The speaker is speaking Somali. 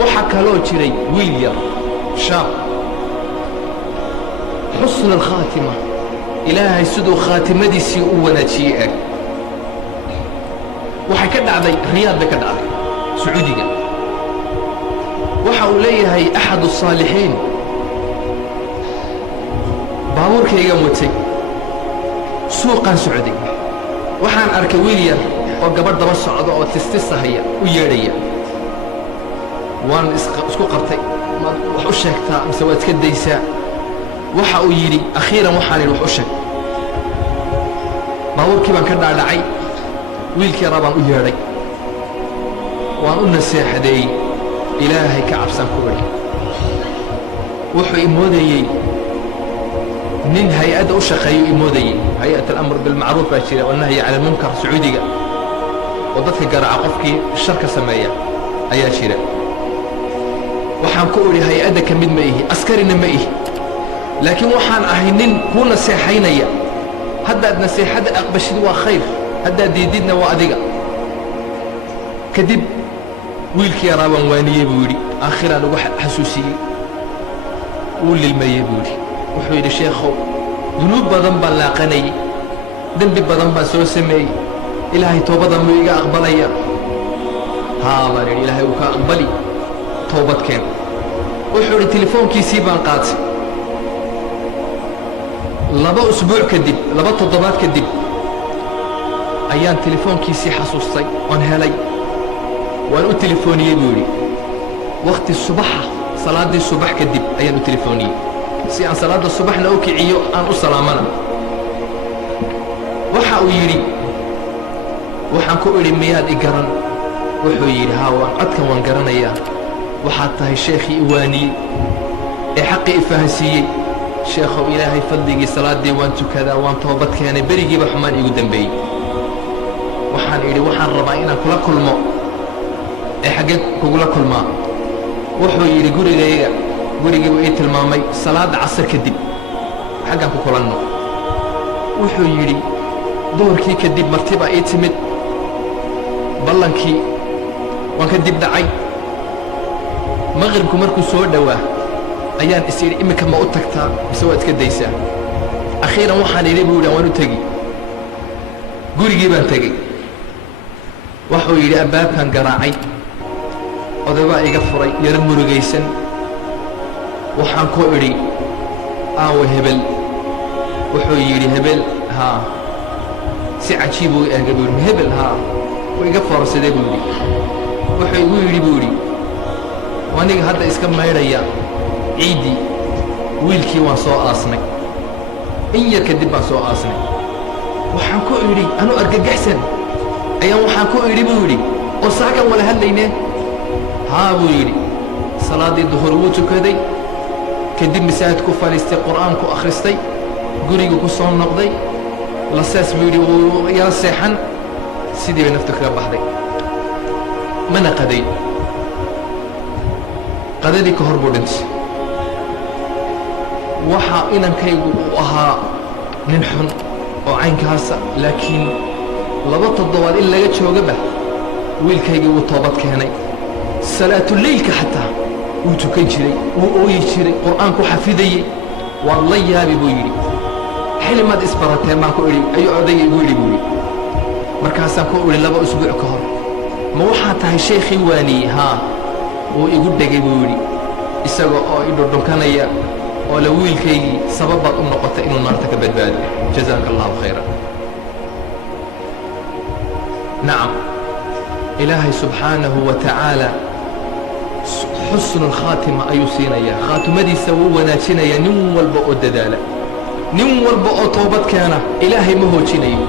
waxa kaloo jiray wiil yar shaab xusn alkhaatima ilaahay siduu khaatimadiisii u wanaajiyey eg waxay ka dhacday riyaad bay ka dhacday sacuudiga waxa uu leeyahay axad الصaalixiin baabuurkayga watay suuqaan socday waxaan arkay wiil yar oo gabadh daba socda oo tistisahaya u yeedhaya waan isku qabtay maad wax u sheegtaa mise waad iska daysaa waxa uu yidhi akhiiran waxaan idhi wax u sheeg baabuurkii baan ka dhaadhacay wiilkii yaraa baan u yeedhay waan u naseexadeeyey ilaahay ka cabsan ku idhi wuxuu imoodayey nin hay-adda u shaqeeyo imoodayey hay-at alamr bilmacruuf baa jira wanahyi cala almunkar sacuudiga oo dadka garaaca qofkii sharka sameeya ayaa jira waxaan ku idhi hay-adda ka mid ma ihi askarina ma ihi laakiin waxaan ahay nin kuu naseexaynaya haddaad naseexadda aqbashid waa khayr haddaad diididna waa adiga kadib wiilkii yaraa baan waaniyey buu yidhi aakhiraan ugu xasuusiyey wuu lilmayey buu yidhi wuxuu yidhi sheekhow dunuub badan baan laaqanayey dembi badan baan soo sameeyey ilaahay toobadan muu iga aqbalaya haa baan yidhi ilaahay uu ka aqbali toobadkeen wuxuu yidhi telefoonkiisii baan qaatay 2 usbuuc kadib 2 toddobaad kadib ayaan telefoonkiisii xasuustay oon helay waan u telefooniyey buu yidhi wakhti subaxa salaaddii subax kadib ayaan u telefooniyey si aan salaadda subaxna u kiciyo aan u salaamana waxa uu yidhi waxaan ku idhi miyaad i garan wuxuu yidhi haa waan codkan waan garanayaa waxaad tahay sheekhii i waaniyey ee xaqii i fahansiiyey sheekhow ilaahay fadligii salaaddii waan tukadaa waan toobad keenay berigiiba xumaan iigu dembeeyey waxaan idhi waxaan rabaa inaan kula kulmo ee xaggee kugula kulmaa wuxuu yidhi gurigiibu ii tilmaamay salaadda casar kadib xaggaan ku kulanno wuxuu yidhi duhurkii kadib marti baa ii timid ballankii waan ka dib dhacay maqribku markuu soo dhowaa ayaan is idhi iminka ma u tagtaa mise waad iska daysaa akhiiran waxaan idhi buu yidhi waan u tegi gurigii baan tegey wuxuu yidhi albaabkaan garaacay odaybaa iga furay yaro murugaysan waxaan ku idhi aawe hebel wuxuu yidhi hebel haa si cajiib uu eega buu yidhi hebel haa wuu iga foorsadee buu yidhi wuxuu igu yidhi buu yidhi aniga hadda iska maydhaya ciiddii wiilkii waan soo aasnay in yar kadib baan soo aasnay waxaan ku idhi anuu argagaxsan ayaan waxaan ku idhi buu yidhi oo saakan wala hadlaynee haa buu yidhi salaaddii duhur wuu tukaday kadib masaajid ku fadhiistay qur'aan ku akhristay guriga ku soo noqday lasaas buu yidhi wuu yala seexan sidii bay naftu kaga baxday mana qaday qadadii ka hor buu dhintay waxa inankaygu uu ahaa nin xun oo caynkaasa laakiin 2 toddobaad in laga joogaba wiilkaygii wuu toobad keenay salaatuleylka xataa wuu tukan jiray wuu ooyi jiray qur'aanku xafidayey waan la yaabi buu yidhi xilimaad isbarateen baan ku idhi ayuu odayga igu yidhi buu yidhi markaasaan ku idhi 2 usbuuc ka hor ma waxaa tahay sheekhii waaniyey haa wuu igu dhegay buu yidhi isaga oo i dhundhunkanaya oo la wiilkaygii sababbaad u noqotay inuu naarta ka badbaado jazaaka allahu khayran nacam ilaahay subxaanahu wa tacaala xusnu alkhaatima ayuu siinayaa khaatimadiisa wuu wanaajinayaa nin walba oo dadaala nin walba oo toobad keena ilaahay ma hoojinayo